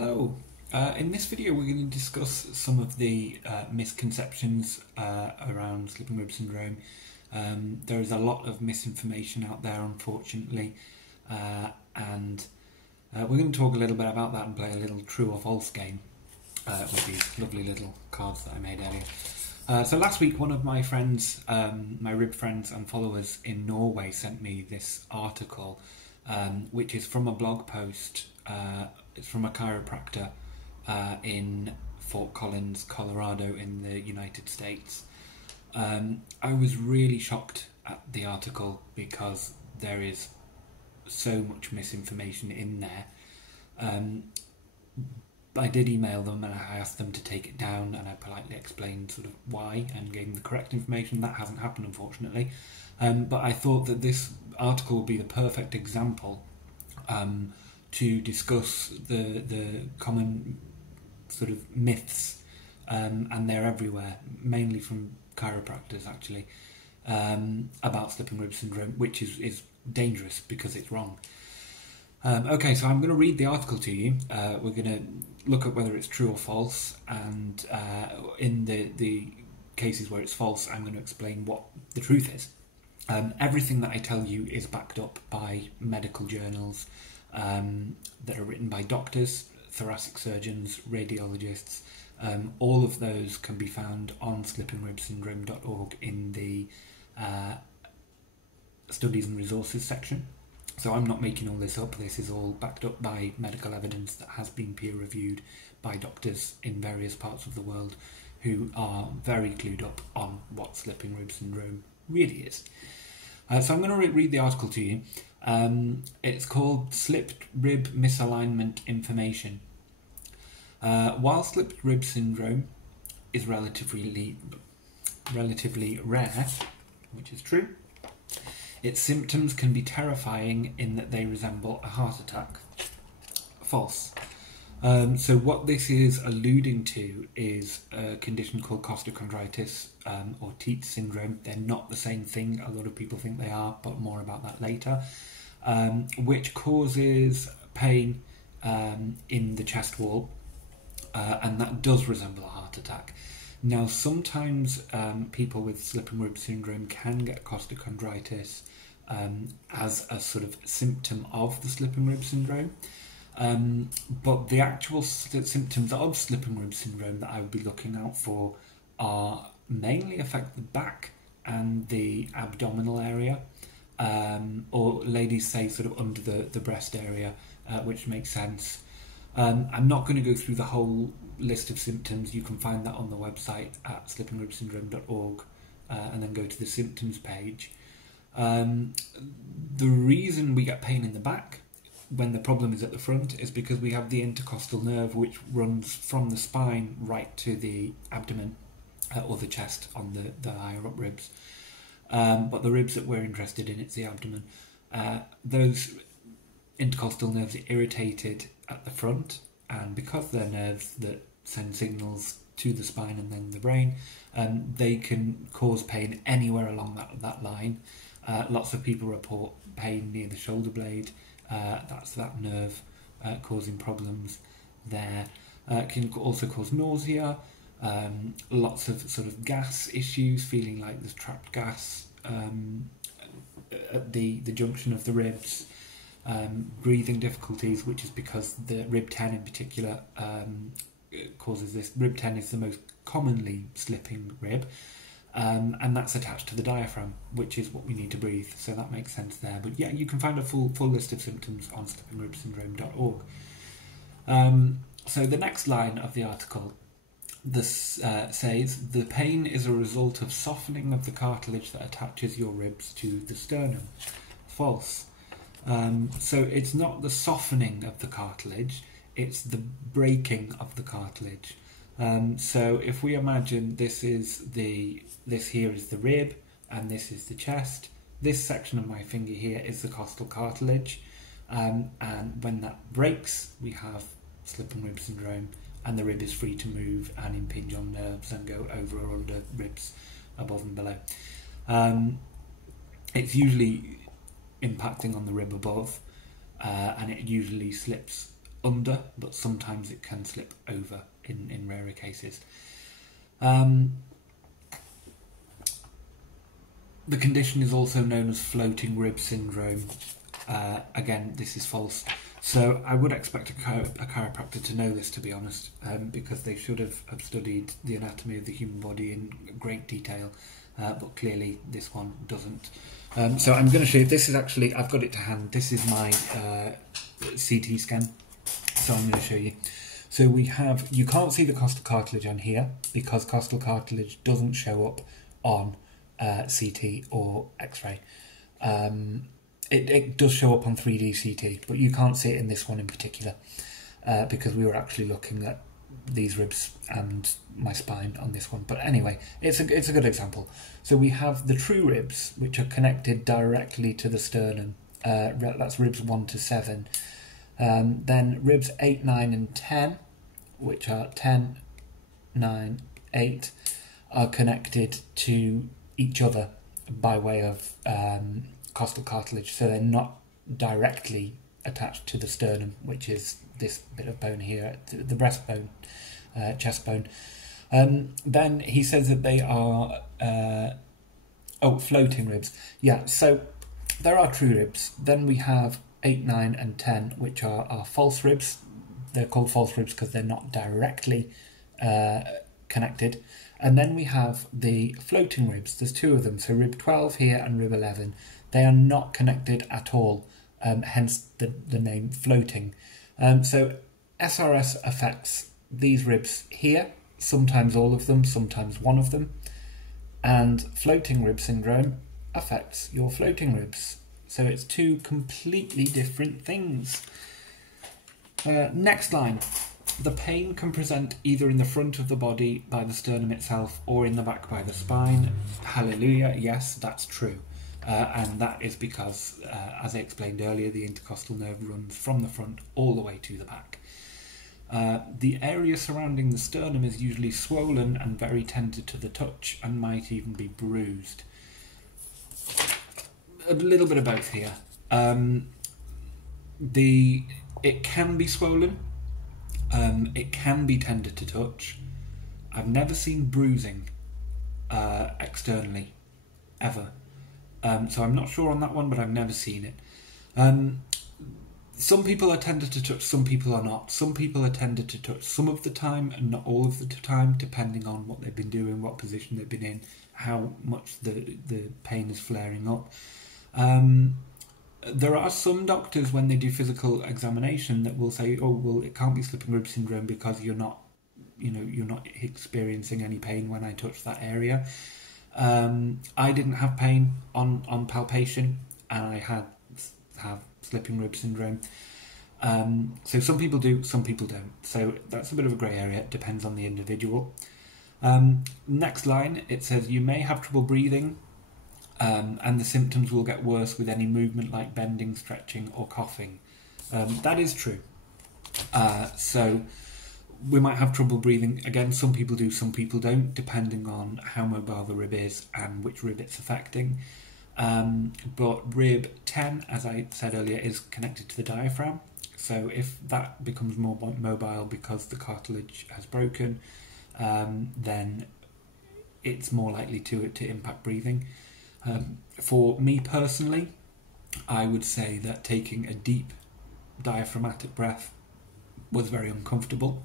Hello. In this video we're going to discuss some of the misconceptions around slipping rib syndrome. There is a lot of misinformation out there, unfortunately, and we're going to talk a little bit about that and play a little true or false game with these lovely little cards that I made earlier. So last week one of my friends, my rib friends and followers in Norway, sent me this article which is from a blog post. It's from a chiropractor in Fort Collins, Colorado in the United States. I was really shocked at the article because there is so much misinformation in there. I did email them and I asked them to take it down, and I politely explained sort of why and gave them the correct information. That hasn't happened, unfortunately. But I thought that this article would be the perfect example to discuss the common sort of myths, and they're everywhere, mainly from chiropractors actually, about slipping rib syndrome, which is dangerous because it's wrong. Okay, so I'm going to read the article to you. We're going to look at whether it's true or false, and in the cases where it's false, I'm going to explain what the truth is. Everything that I tell you is backed up by medical journals that are written by doctors, thoracic surgeons, radiologists. All of those can be found on slippingribsyndrome.org in the studies and resources section. So I'm not making all this up. This is all backed up by medical evidence that has been peer reviewed by doctors in various parts of the world who are very clued up on what slipping rib syndrome really is. So I'm going to read the article to you. It's called Slipped Rib Misalignment Information. While slipped rib syndrome is relatively rare, which is true, its symptoms can be terrifying in that they resemble a heart attack. False. So what this is alluding to is a condition called costochondritis or Tietz syndrome. They're not the same thing. A lot of people think they are, but more about that later. Which causes pain in the chest wall, and that does resemble a heart attack. Now, sometimes people with slipping rib syndrome can get costochondritis as a sort of symptom of the slipping rib syndrome. But the actual symptoms of slipping rib syndrome that I would be looking out for are mainly affect the back and the abdominal area, or ladies say sort of under the breast area, which makes sense. I'm not going to go through the whole list of symptoms. You can find that on the website at slippingribsyndrome.org, and then go to the symptoms page. The reason we get pain in the back when the problem is at the front is because we have the intercostal nerve, which runs from the spine right to the abdomen or the chest on the higher up ribs. But the ribs that we're interested in, it's the abdomen. Those intercostal nerves are irritated at the front, and because they're nerves that send signals to the spine and then the brain, they can cause pain anywhere along that line. Lots of people report pain near the shoulder blade. That's that nerve causing problems there. It can also cause nausea, lots of sort of gas issues, feeling like there's trapped gas at the junction of the ribs, breathing difficulties, which is because the rib 10 in particular causes this. Rib 10 is the most commonly slipping rib, and that's attached to the diaphragm, which is what we need to breathe, so that makes sense there. But yeah, you can find a full list of symptoms on slippingribsyndrome.org. So the next line of the article says, the pain is a result of softening of the cartilage that attaches your ribs to the sternum. False. So it's not the softening of the cartilage, it's the breaking of the cartilage. So if we imagine this here is the rib and this is the chest, this section of my finger here is the costal cartilage, and when that breaks we have slipping rib syndrome, and the rib is free to move and impinge on nerves and go over or under ribs above and below. It's usually impacting on the rib above, and it usually slips under, but sometimes it can slip over in rarer cases. The condition is also known as floating rib syndrome. Again, this is false. So I would expect a chiropractor to know this, to be honest, because they should have studied the anatomy of the human body in great detail, but clearly this one doesn't. So I'm going to show you, this is actually, I've got it to hand, this is my CT scan, so I'm going to show you. So we have, you can't see the costal cartilage on here, because costal cartilage doesn't show up on CT or X-ray. It does show up on 3D CT, but you can't see it in this one in particular, because we were actually looking at these ribs and my spine on this one. But anyway, it's a good example. So we have the true ribs, which are connected directly to the sternum. That's ribs 1 to 7. Then ribs 8, 9 and 10, which are 10, 9, 8, are connected to each other by way of costal cartilage, so they're not directly attached to the sternum, which is this bit of bone here, the breastbone, chest bone. Then he says that they are floating ribs. Yeah, so there are true ribs. Then we have 8, 9 and 10, which are false ribs. They're called false ribs because they're not directly connected. And then we have the floating ribs. There's two of them, so rib 12 here and rib 11. They are not connected at all, hence the name floating. So SRS affects these ribs here, sometimes all of them, sometimes one of them. And floating rib syndrome affects your floating ribs. So it's two completely different things. Next line. The pain can present either in the front of the body by the sternum itself or in the back by the spine. Hallelujah, yes, that's true. And that is because, as I explained earlier, the intercostal nerve runs from the front all the way to the back. The area surrounding the sternum is usually swollen and very tender to the touch and might even be bruised. A little bit of both here. It can be swollen. It can be tender to touch. I've never seen bruising externally, ever. So I'm not sure on that one, but I've never seen it. Some people are tender to touch, some people are not. Some people are tender to touch some of the time and not all of the time, depending on what they've been doing, what position they've been in, how much the pain is flaring up. There are some doctors, when they do physical examination, that will say, oh, well, it can't be slipping rib syndrome because you're not experiencing any pain when I touch that area. I didn't have pain on palpation, and I have slipping rib syndrome. So some people do, some people don't. So that's a bit of a grey area. It depends on the individual. Next line, it says you may have trouble breathing, and the symptoms will get worse with any movement like bending, stretching or coughing. That is true. So we might have trouble breathing. Again, some people do, some people don't, depending on how mobile the rib is and which rib it's affecting. But rib 10, as I said earlier, is connected to the diaphragm. So if that becomes more mobile because the cartilage has broken, then it's more likely to impact breathing. For me personally, I would say that taking a deep diaphragmatic breath was very uncomfortable,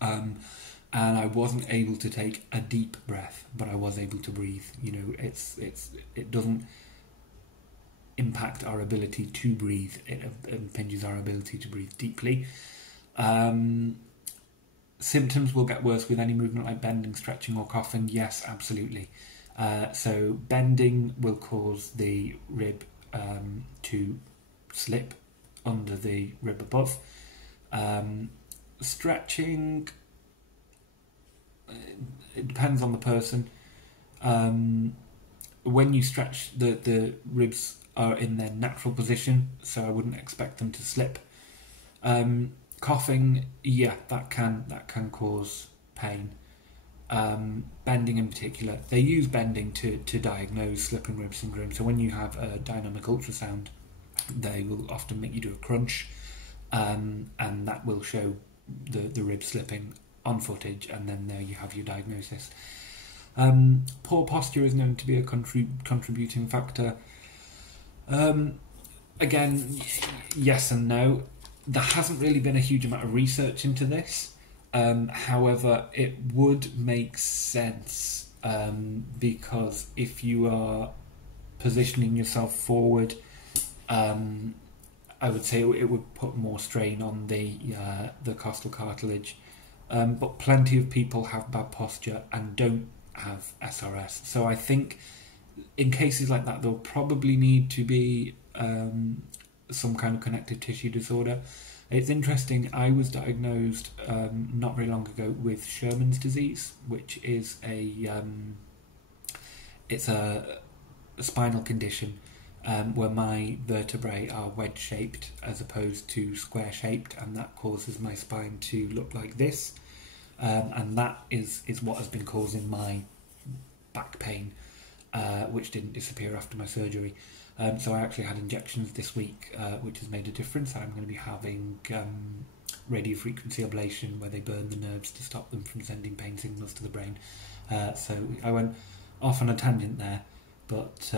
and I wasn't able to take a deep breath, but I was able to breathe. You know, it doesn't impact our ability to breathe. It impinges our ability to breathe deeply. Symptoms will get worse with any movement like bending, stretching or coughing. Yes, absolutely. So bending will cause the rib to slip under the rib above. Stretching, it depends on the person. When you stretch, the ribs are in their natural position, so I wouldn't expect them to slip. Coughing, yeah, that can cause pain. Bending in particular, they use bending to diagnose slipping rib syndrome. So when you have a dynamic ultrasound, they will often make you do a crunch, and that will show the rib slipping on footage, and then there you have your diagnosis. Poor posture is known to be a contributing factor. Again, yes and no. There hasn't really been a huge amount of research into this. However, it would make sense because if you are positioning yourself forward, I would say it would put more strain on the costal cartilage. But plenty of people have bad posture and don't have SRS. So I think in cases like that, there'll probably need to be some kind of connective tissue disorder. It's interesting, I was diagnosed not very long ago with Sherman's disease, which is it's a spinal condition where my vertebrae are wedge-shaped as opposed to square-shaped, and that causes my spine to look like this. And that is what has been causing my back pain, which didn't disappear after my surgery. So I actually had injections this week, which has made a difference. I'm going to be having radiofrequency ablation, where they burn the nerves to stop them from sending pain signals to the brain. So I went off on a tangent there, but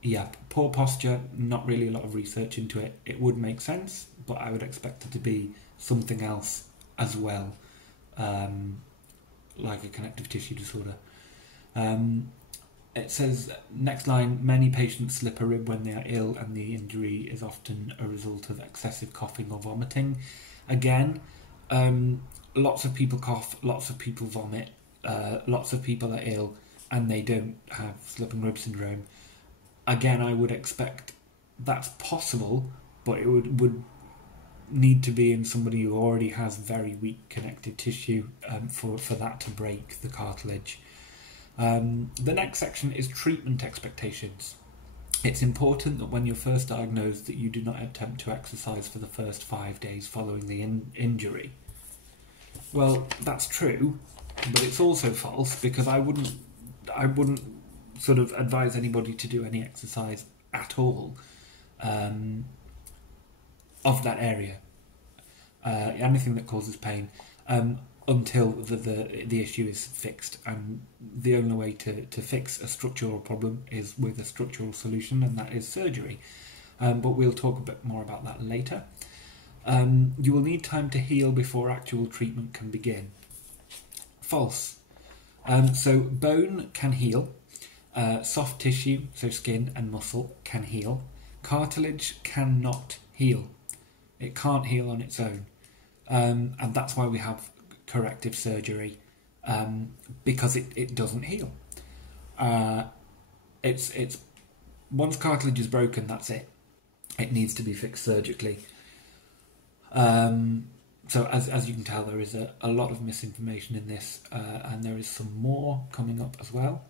yeah, poor posture, not really a lot of research into it. It would make sense, but I would expect it to be something else as well, like a connective tissue disorder. It says, next line, many patients slip a rib when they are ill, and the injury is often a result of excessive coughing or vomiting. Again, lots of people cough, lots of people vomit, lots of people are ill and they don't have slipping rib syndrome. Again, I would expect that's possible, but it would need to be in somebody who already has very weak connective tissue for that to break the cartilage. The next section is treatment expectations. It's important that when you're first diagnosed that you do not attempt to exercise for the first 5 days following the injury. Well, that's true, but it's also false, because I wouldn't sort of advise anybody to do any exercise at all of that area, anything that causes pain, until the issue is fixed. And the only way to fix a structural problem is with a structural solution, and that is surgery. But we'll talk a bit more about that later. You will need time to heal before actual treatment can begin. False. So bone can heal. Soft tissue, so skin and muscle, can heal. Cartilage cannot heal. It can't heal on its own. And that's why we have corrective surgery, because it doesn't heal. It's once cartilage is broken, that's it. It needs to be fixed surgically. So as you can tell, there is a lot of misinformation in this, and there is some more coming up as well.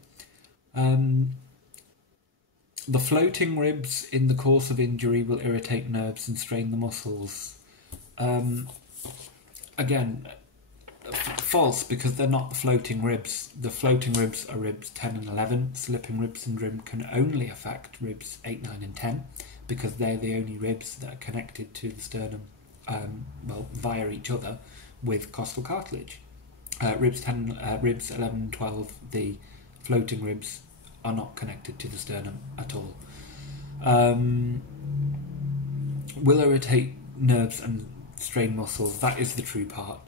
The floating ribs in the course of injury will irritate nerves and strain the muscles. Again, false, because they're not the floating ribs. The floating ribs are ribs 10 and 11. Slipping rib syndrome can only affect ribs 8, 9 and 10, because they're the only ribs that are connected to the sternum, via each other with costal cartilage. Ribs 11 and 12, the floating ribs, are not connected to the sternum at all. Will irritate nerves and strain muscles. That is the true part.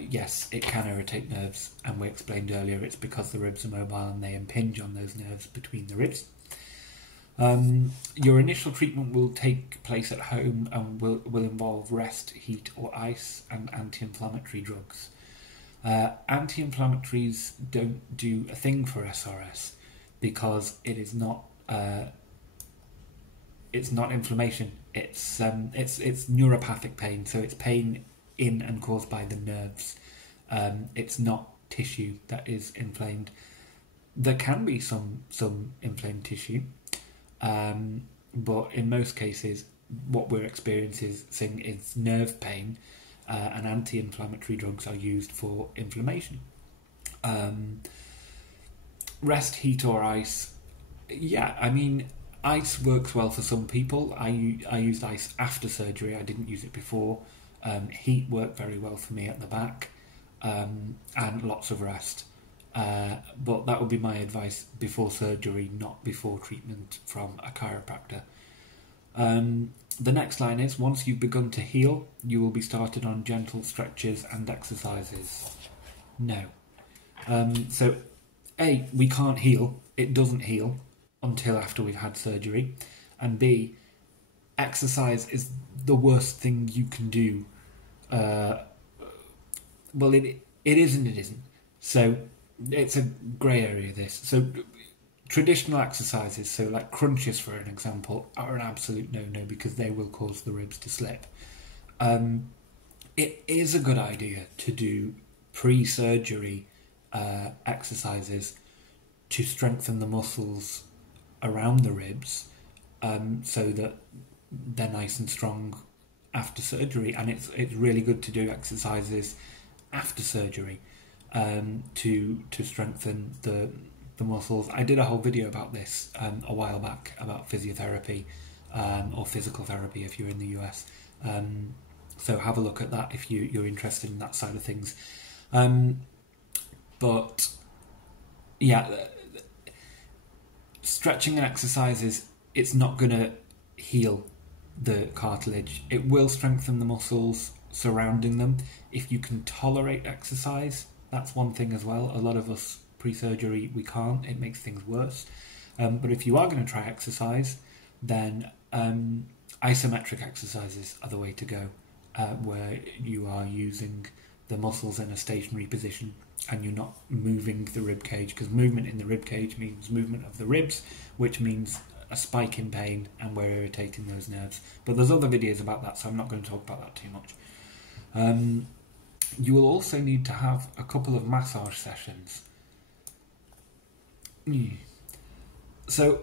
Yes, it can irritate nerves, and we explained earlier it's because the ribs are mobile and they impinge on those nerves between the ribs. Your initial treatment will take place at home and will involve rest, heat or ice, and anti-inflammatory drugs. Anti-inflammatories don't do a thing for SRS, because it is not it's not inflammation. It's neuropathic pain, so it's pain in and caused by the nerves. It's not tissue that is inflamed. There can be some inflamed tissue, but in most cases what we're experiencing is nerve pain, and anti-inflammatory drugs are used for inflammation. Rest, heat or ice. Yeah, I mean, Ice works well for some people. I used ice after surgery. I didn't use it before. Heat worked very well for me at the back, and lots of rest. But that would be my advice before surgery, not before treatment from a chiropractor. The next line is, once you've begun to heal, you will be started on gentle stretches and exercises. No. So, A, we can't heal. It doesn't heal until after we've had surgery. And B, exercise is the worst thing you can do. Well, it is and it isn't. So, it's a grey area, this. So, traditional exercises, so like crunches for an example, are an absolute no-no because they will cause the ribs to slip. It is a good idea to do pre-surgery exercises to strengthen the muscles around the ribs, so that they're nice and strong after surgery. And it's really good to do exercises after surgery to strengthen the muscles. I did a whole video about this a while back about physiotherapy or physical therapy if you're in the US. So have a look at that if you're interested in that side of things. But yeah, stretching and exercises, it's not going to heal the cartilage. It will strengthen the muscles surrounding them. If you can tolerate exercise, that's one thing as well. A lot of us pre-surgery, we can't. It makes things worse. But if you are going to try exercise, then isometric exercises are the way to go, where you are using the muscles in a stationary position and you're not moving the rib cage, because movement in the rib cage means movement of the ribs, which means a spike in pain, and we're irritating those nerves. But there's other videos about that, so I'm not going to talk about that too much. You will also need to have a couple of massage sessions. So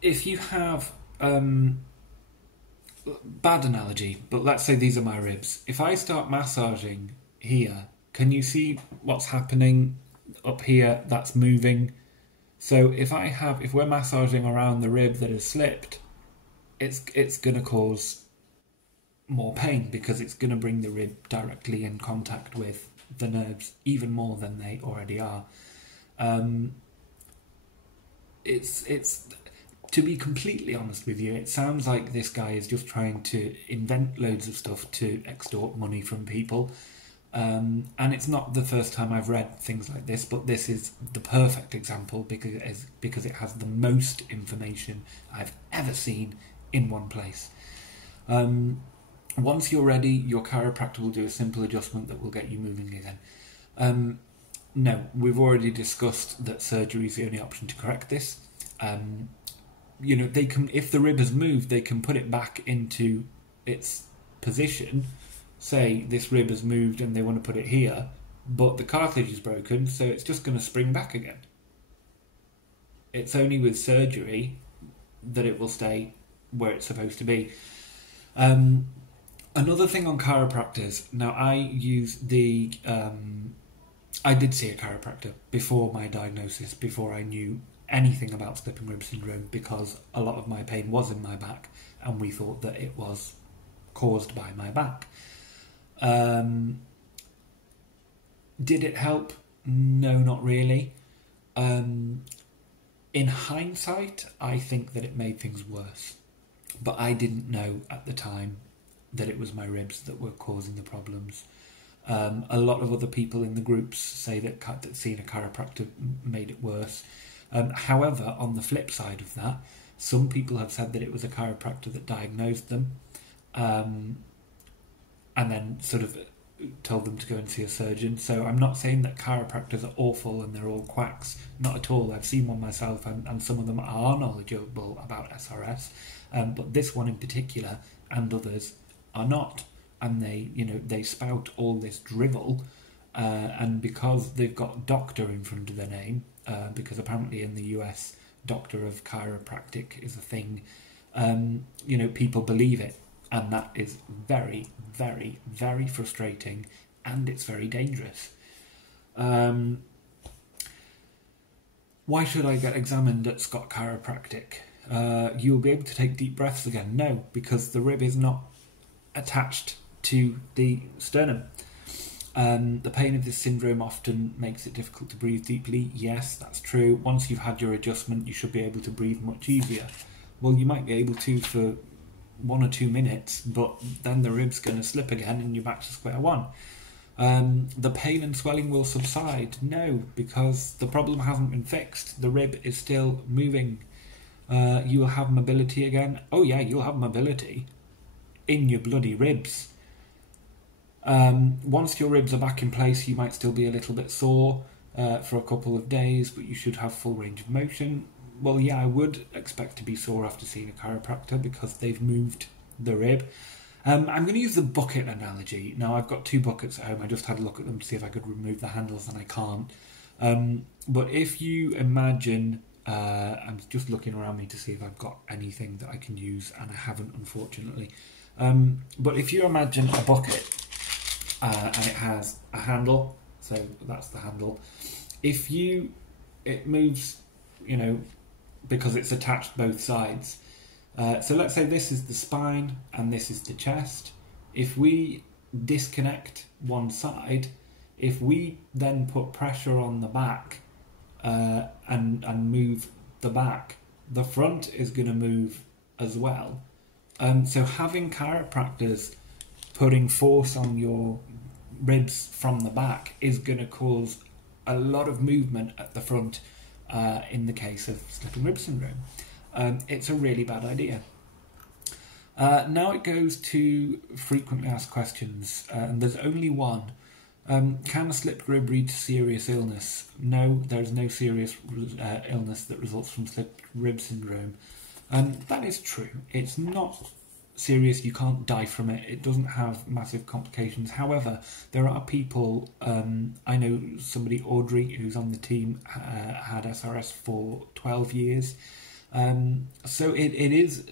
if you have bad analogy, but let's say these are my ribs. If I start massaging here, can you see what's happening up here? That's moving. So if we're massaging around the rib that has slipped, it's going to cause more pain because it's going to bring the rib directly in contact with the nerves even more than they already are. It's to be completely honest with you, it sounds like this guy is just trying to invent loads of stuff to extort money from people. And it's not the first time I've read things like this, but this is the perfect example because it has the most information I've ever seen in one place. Once you're ready, your chiropractor will do a simple adjustment that will get you moving again. No, we've already discussed that surgery is the only option to correct this. They can, if the rib has moved, they can put it back into its position. Say this rib has moved and they want to put it here, but the cartilage is broken, so it's just going to spring back again. It's only with surgery that it will stay where it's supposed to be. Another thing on chiropractors. Now, I did see a chiropractor before my diagnosis, before I knew anything about slipping rib syndrome, because a lot of my pain was in my back and we thought that it was caused by my back. Did it help? No, not really. In hindsight, I think that it made things worse, but I didn't know at the time that it was my ribs that were causing the problems. A lot of other people in the groups say that seeing a chiropractor made it worse. However, on the flip side of that, some people have said that it was a chiropractor that diagnosed them, and then sort of told them to go and see a surgeon. So I'm not saying that chiropractors are awful and they're all quacks. Not at all. I've seen one myself, and some of them are knowledgeable about SRS, but this one in particular and others are not. And they spout all this drivel, and because they've got doctor in front of their name, because apparently in the US, doctor of chiropractic is a thing, people believe it. And that is very, very, very frustrating, and it's very dangerous. Why should I get examined at Scott Chiropractic? you'll be able to take deep breaths again. No, because the rib is not attached to the sternum. The pain of this syndrome often makes it difficult to breathe deeply. Yes, that's true. Once you've had your adjustment, you should be able to breathe much easier. Well, you might be able to for 1 or 2 minutes, but then the rib's going to slip again and you're back to square one. The pain and swelling will subside. No, because the problem hasn't been fixed. The rib is still moving. You will have mobility again. Oh yeah, you'll have mobility in your bloody ribs. Once your ribs are back in place, you might still be a little bit sore for a couple of days, but you should have full range of motion. Well, yeah, I would expect to be sore after seeing a chiropractor because they've moved the rib. I'm going to use the bucket analogy. Now, I've got 2 buckets at home. I just had a look at them to see if I could remove the handles, and I can't. But if you imagine... I'm just looking around me to see if I've got anything that I can use, and I haven't, unfortunately. But if you imagine a bucket, and it has a handle, so that's the handle. It moves, because it's attached both sides. So let's say this is the spine and this is the chest. If we disconnect one side, if we then put pressure on the back and move the back, the front is going to move as well. So having chiropractors putting force on your ribs from the back is going to cause a lot of movement at the front in the case of slipping rib syndrome. It's a really bad idea. Now it goes to frequently asked questions, and there's only one. Can a slipped rib lead to serious illness? No, there is no serious illness that results from slipped rib syndrome. That is true. It's not serious, you can't die from it, it doesn't have massive complications. However, there are people, I know somebody, Audrey, who's on the team, had SRS for 12 years. So it is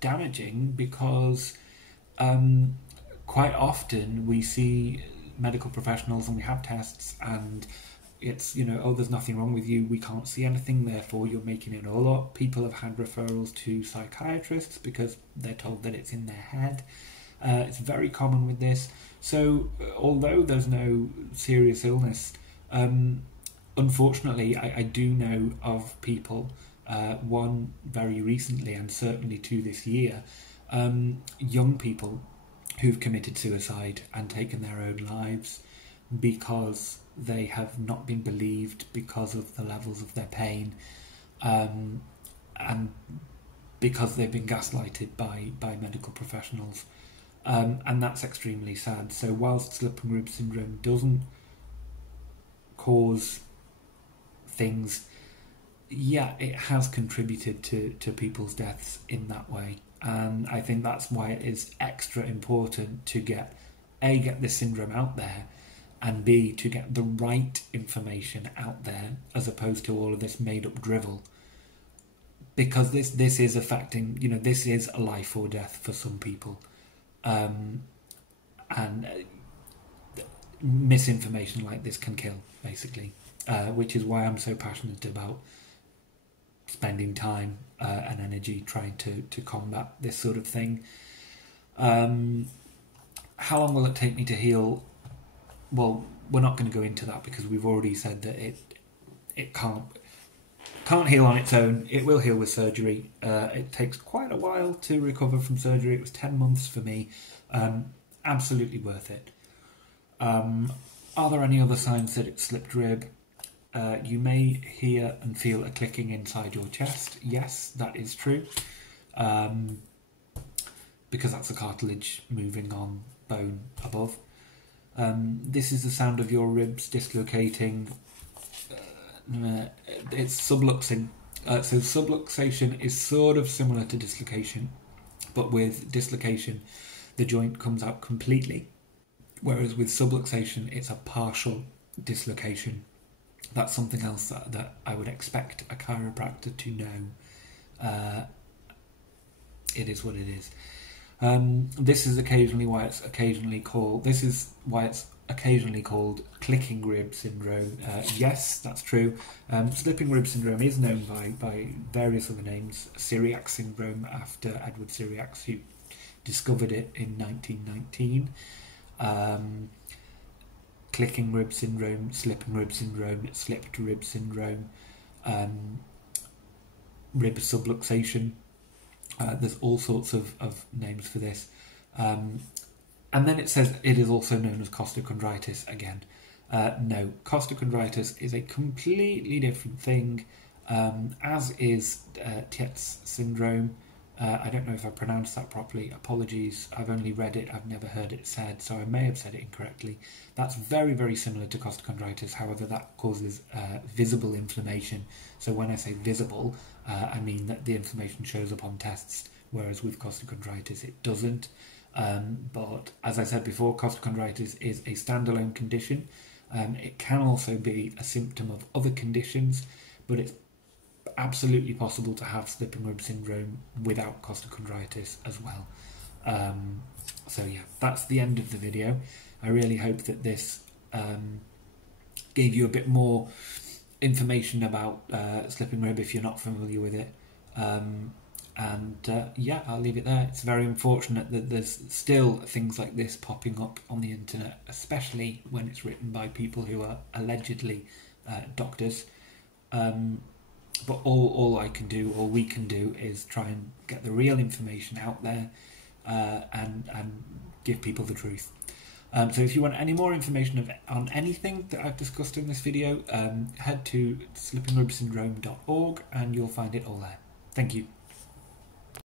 damaging because quite often we see medical professionals and we have tests and it's, oh, there's nothing wrong with you, we can't see anything, therefore you're making it all up. People have had referrals to psychiatrists because they're told that it's in their head. It's very common with this. So although there's no serious illness, unfortunately I do know of people, one very recently and certainly 2 this year, young people who've committed suicide and taken their own lives because they have not been believed because of the levels of their pain, and because they've been gaslighted by medical professionals, and that's extremely sad. So whilst slipping rib syndrome doesn't cause things, yeah, it has contributed to people's deaths in that way. And I think that's why it is extra important to get this syndrome out there, and B, to get the right information out there as opposed to all of this made up drivel. Because this is affecting, this is a life or death for some people. And misinformation like this can kill, basically. Which is why I'm so passionate about spending time and energy trying to combat this sort of thing. How long will it take me to heal? Well, we're not going to go into that because we've already said that it can't heal on its own. It will heal with surgery. It takes quite a while to recover from surgery. It was 10 months for me. Absolutely worth it. Are there any other signs that it's slipped rib? You may hear and feel a clicking inside your chest. Yes, that is true. Because that's the cartilage moving on bone above. This is the sound of your ribs dislocating. It's subluxing. So subluxation is sort of similar to dislocation, but with dislocation the joint comes out completely, whereas with subluxation it's a partial dislocation. That's something else that I would expect a chiropractor to know. It is what it is. This is why it's occasionally called clicking rib syndrome. Yes, that's true. Slipping rib syndrome is known by various other names. Celiac syndrome, after Edward Celiac, who discovered it in 1919. Clicking rib syndrome, slipping rib syndrome, slipped rib syndrome, rib subluxation. There's all sorts of names for this. And then it says it is also known as costochondritis again. No, costochondritis is a completely different thing, as is Tietz syndrome. I don't know if I pronounced that properly. Apologies. I've only read it. I've never heard it said, so I may have said it incorrectly. That's very, very similar to costochondritis. However, that causes visible inflammation. So when I say visible, I mean that the inflammation shows up on tests, whereas with costochondritis it doesn't. But as I said before, costochondritis is a standalone condition. It can also be a symptom of other conditions, but it's absolutely possible to have slipping rib syndrome without costochondritis as well. So yeah, that's the end of the video. I really hope that this gave you a bit more information about slipping rib if you're not familiar with it. Yeah, I'll leave it there. It's very unfortunate that there's still things like this popping up on the internet, especially when it's written by people who are allegedly doctors. But all I can do, all we can do, is try and get the real information out there and give people the truth. So if you want any more information on anything that I've discussed in this video, head to slippingribsyndrome.org and you'll find it all there. Thank you.